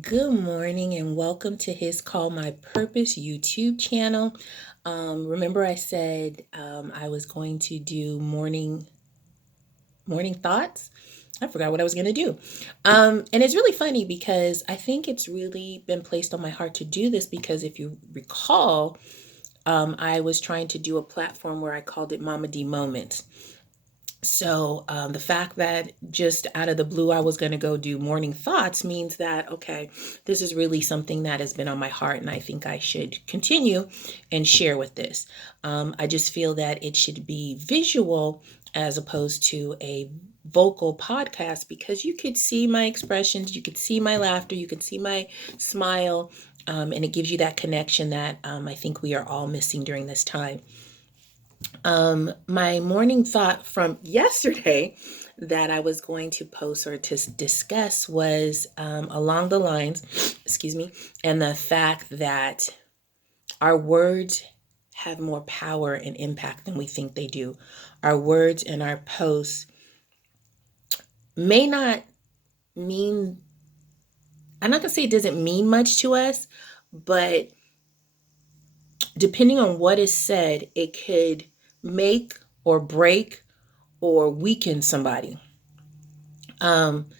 Good morning and welcome to his Call My Purpose YouTube channel. Remember I said I was going to do morning thoughts. I forgot what I was going to do. And it's really funny because I think it's really been placed on my heart to do this because if you recall, I was trying to do a platform where I called it Mama D Moments. So the fact that just out of the blue I was going to go do morning thoughts means that, okay, this is really something that has been on my heart and I think I should continue and share with this. I just feel that it should be visual as opposed to a vocal podcast because you could see my expressions, you could see my laughter, you could see my smile, and it gives you that connection that I think we are all missing during this time. My morning thought from yesterday that I was going to post or to discuss was along the lines, excuse me, and the fact that our words have more power and impact than we think they do. Our words and our posts may not mean, I'm not going to say it doesn't mean much to us, but depending on what is said, it could make or break or weaken somebody. Um,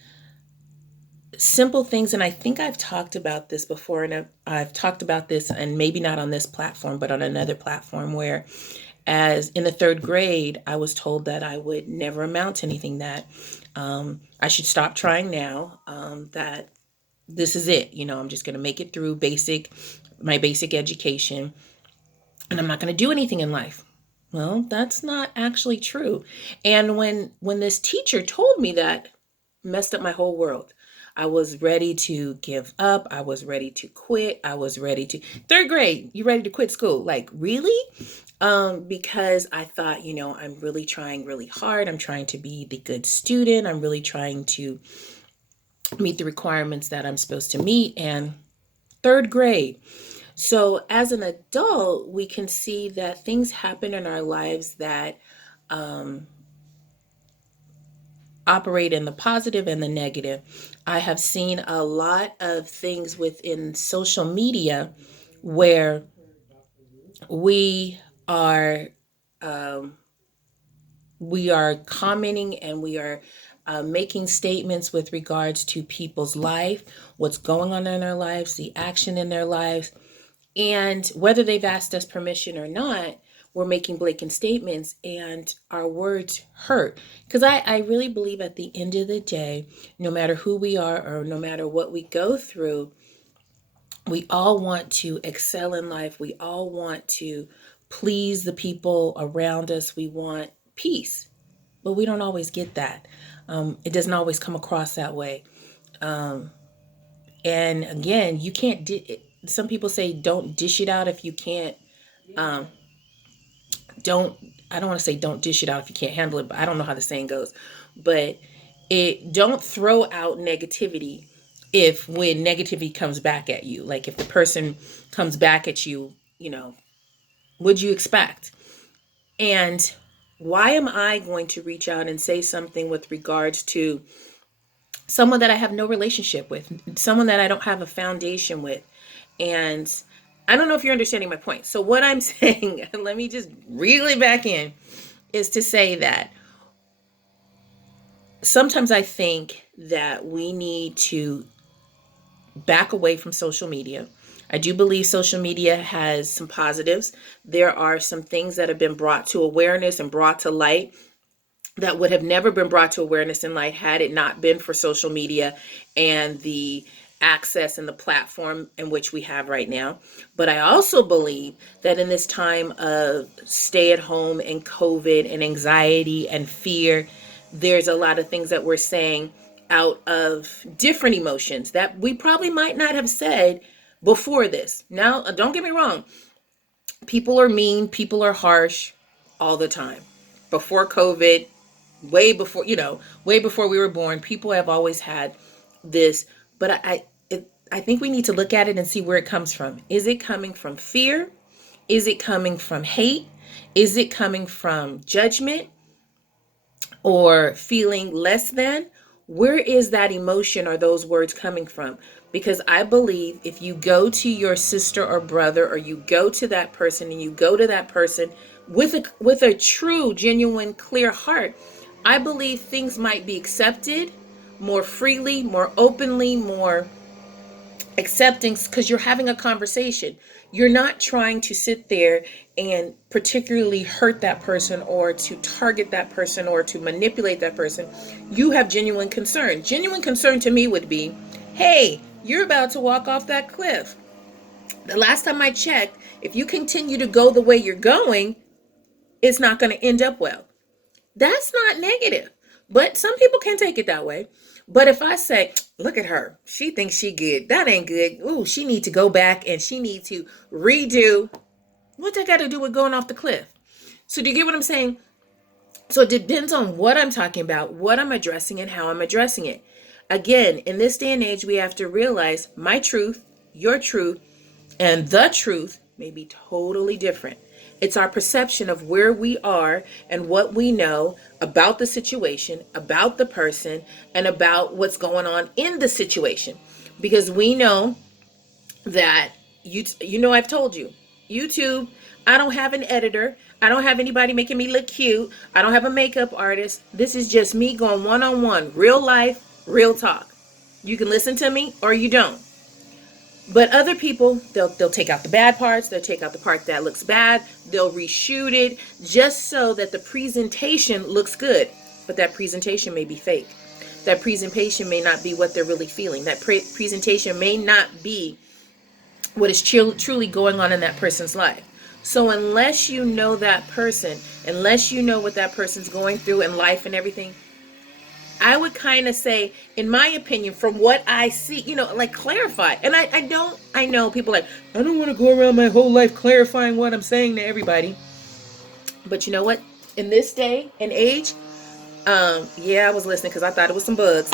Simple things, and I think I've talked about this before, and I've talked about this, and maybe not on this platform, but on another platform where, as in the third grade, I was told that I would never amount to anything, that I should stop trying now, that this is it. I'm just going to make it through my basic education, and I'm not going to do anything in life. Well, that's not actually true. And when this teacher told me that, messed up my whole world. I was ready to give up. I was ready to quit. I was ready to third grade. You ready to quit school? Like, really? Because I thought, I'm really trying really hard. I'm trying to be the good student. I'm really trying to meet the requirements that I'm supposed to meet. And third grade. So as an adult, we can see that things happen in our lives that um, operate in the positive and the negative. I have seen a lot of things within social media where we are um, we are commenting and we are making statements with regards to people's life, what's going on in their lives, the action in their lives, and whether they've asked us permission or not, we're making blatant statements and our words hurt. Because I really believe at the end of the day, no matter who we are or no matter what we go through, we all want to excel in life. We all want to please the people around us. We want peace, but we don't always get that. It doesn't always come across that way. Um, and again, you can't. Some people say don't dish it out if you can't. Um, don't. I don't want to say don't dish it out if you can't handle it, but I don't know how the saying goes. But it don't throw out negativity if when negativity comes back at you. Like if the person comes back at you, what'd you expect? And why am I going to reach out and say something with regards to someone that I have no relationship with, someone that I don't have a foundation with? And I don't know if you're understanding my point. So, what I'm saying, let me just reel it back in, is to say that sometimes I think that we need to back away from social media. I do believe social media has some positives. There are some things that have been brought to awareness and brought to light that would have never been brought to awareness in light had it not been for social media and the access and the platform in which we have right now. But I also believe that in this time of stay at home and COVID and anxiety and fear, there's a lot of things that we're saying out of different emotions that we probably might not have said before this. Now, don't get me wrong, people are mean, people are harsh all the time. Before COVID, way before we were born, people have always had this. But I think we need to look at it and see where it comes from. Is it coming from fear? Is it coming from hate? Is it coming from judgment or feeling less than? Where is that emotion or those words coming from? Because I believe if you go to your sister or brother, or you go to that person and you go to that person with a true, genuine, clear heart, I believe things might be accepted more freely, more openly, more accepting, because you're having a conversation. You're not trying to sit there and particularly hurt that person, or to target that person, or to manipulate that person. You have genuine concern. Genuine concern to me would be, hey, you're about to walk off that cliff. The last time I checked, if you continue to go the way you're going, it's not going to end up well. That's not negative, but some people can take it that way. But if I say, look at her, she thinks she good, that ain't good. Ooh, she need to go back and she need to redo. What that got to do with going off the cliff? So do you get what I'm saying? So it depends on what I'm talking about, what I'm addressing, and how I'm addressing it. Again, in this day and age, we have to realize my truth, your truth, and the truth may be totally different. It's our perception of where we are and what we know about the situation, about the person, and about what's going on in the situation. Because we know that I've told you, YouTube, I don't have an editor. I don't have anybody making me look cute. I don't have a makeup artist. This is just me going one-on-one, real life, real talk. You can listen to me or you don't. But other people, they'll take out the bad parts. They'll take out the part that looks bad. They'll reshoot it just so that the presentation looks good. But that presentation may be fake. That presentation may not be what they're really feeling. That presentation may not be what is truly going on in that person's life. So unless you know that person, unless you know what that person's going through in life and everything, I would kind of say, in my opinion, from what I see, like, clarify. And I know people like, I don't want to go around my whole life clarifying what I'm saying to everybody. But you know what? In this day and age, yeah, I was listening because I thought it was some bugs.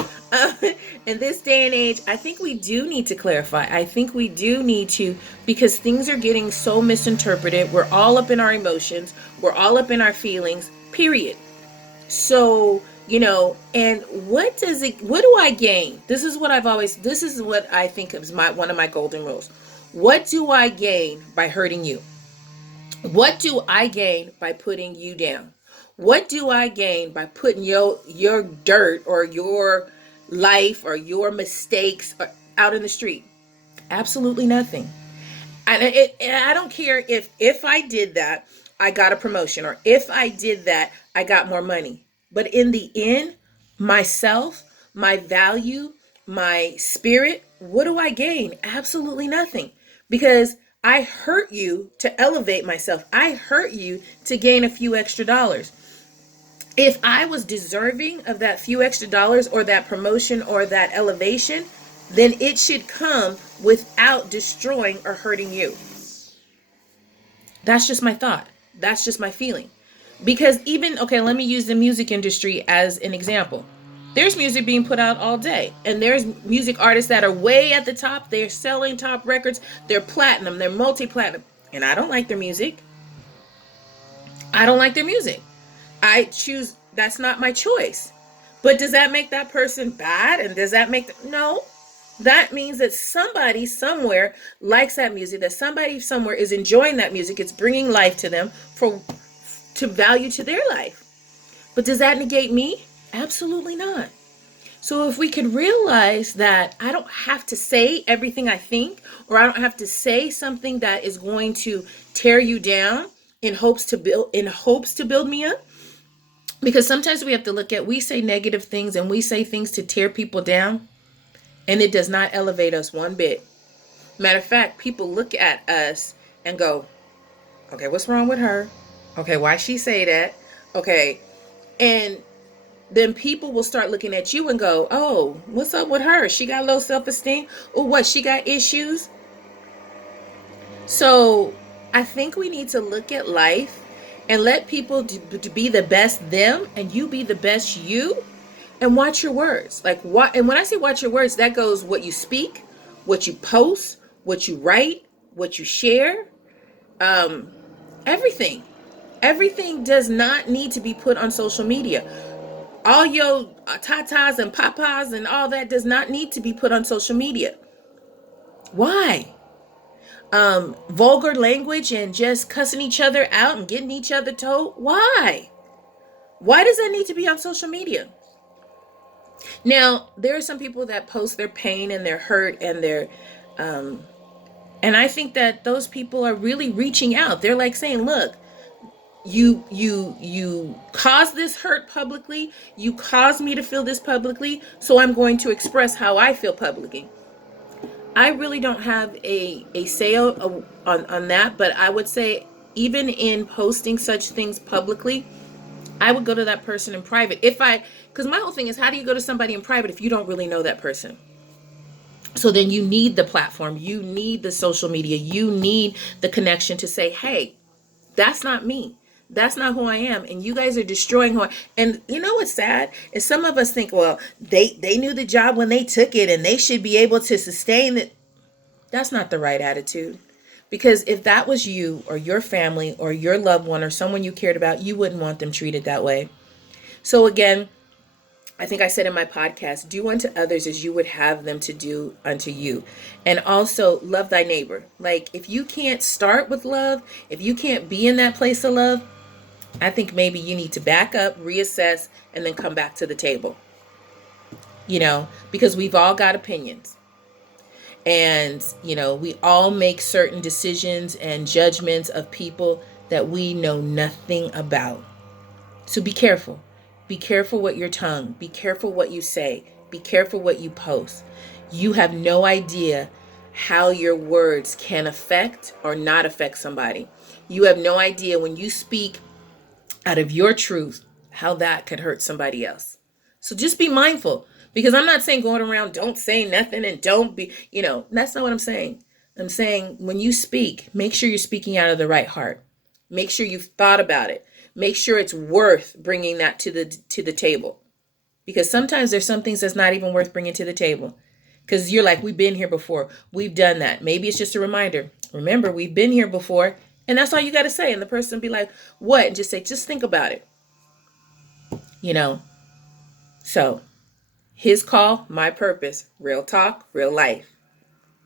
In this day and age, I think we do need to clarify. I think we do need to, because things are getting so misinterpreted. We're all up in our emotions. We're all up in our feelings, period. So, and what do I gain? This is what I think is one of my golden rules. What do I gain by hurting you? What do I gain by putting you down? What do I gain by putting your dirt or your life or your mistakes out in the street? Absolutely nothing. And I don't care if I did that, I got a promotion, or if I did that, I got more money. But in the end, myself, my value, my spirit, what do I gain? Absolutely nothing. Because I hurt you to elevate myself. I hurt you to gain a few extra dollars. If I was deserving of that few extra dollars or that promotion or that elevation, then it should come without destroying or hurting you. That's just my thought. That's just my feeling. Because let me use the music industry as an example. There's music being put out all day, and there's music artists that are way at the top. They're selling top records. They're platinum. They're multi-platinum. And I don't like their music. I don't like their music. That's not my choice. But does that make that person bad? And does that no. That means that somebody somewhere likes that music, that somebody somewhere is enjoying that music. It's bringing life to them to value to their life. But does that negate me? Absolutely not. So if we could realize that I don't have to say everything I think, or I don't have to say something that is going to tear you down in hopes to build me up. Because sometimes we say negative things and we say things to tear people down, and it does not elevate us one bit. Matter of fact, people look at us and go, okay, what's wrong with her? Okay, why she say that? Okay. And then people will start looking at you and go, oh, what's up with her? She got low self-esteem? Or what? She got issues? So I think we need to look at life and let people to be the best them, and you be the best you, and watch your words. And when I say watch your words, that goes what you speak, what you post, what you write, what you share, everything. Everything does not need to be put on social media. All your tatas and papas and all that does not need to be put on social media. Why? Vulgar language and just cussing each other out and getting each other told. Why? Why does that need to be on social media? Now, there are some people that post their pain and their hurt and their, um, and I think that those people are really reaching out. They're like saying, look, you caused this hurt publicly. You caused me to feel this publicly. So I'm going to express how I feel publicly. I really don't have a say on that, but I would say even in posting such things publicly, I would go to that person in private. Because my whole thing is, how do you go to somebody in private if you don't really know that person? So then you need the platform, you need the social media, you need the connection to say, hey, that's not me. That's not who I am. And you guys are destroying who I am. And you know what's sad is some of us think, well, they knew the job when they took it and they should be able to sustain it. That's not the right attitude. Because if that was you or your family or your loved one or someone you cared about, you wouldn't want them treated that way. So again, I think I said in my podcast, do unto others as you would have them to do unto you. And also love thy neighbor. Like if you can't start with love, if you can't be in that place of love, I think maybe you need to back up, reassess, and then come back to the table. Because we've all got opinions. And, we all make certain decisions and judgments of people that we know nothing about. So be careful. Be careful with your tongue. Be careful what you say. Be careful what you post. You have no idea how your words can affect or not affect somebody. You have no idea when you speak out of your truth how that could hurt somebody else. So just be mindful, because I'm not saying going around don't say nothing and don't be, that's not what I'm saying. I'm saying when you speak, make sure you're speaking out of the right heart. Make sure you've thought about it. Make sure it's worth bringing that to the table, because sometimes there's some things that's not even worth bringing to the table, because you're like, we've been here before, we've done that. Maybe it's just a reminder. Remember, we've been here before, and that's all you got to say. And the person will be like, what? And just say, just think about it. So his call, my purpose, real talk, real life.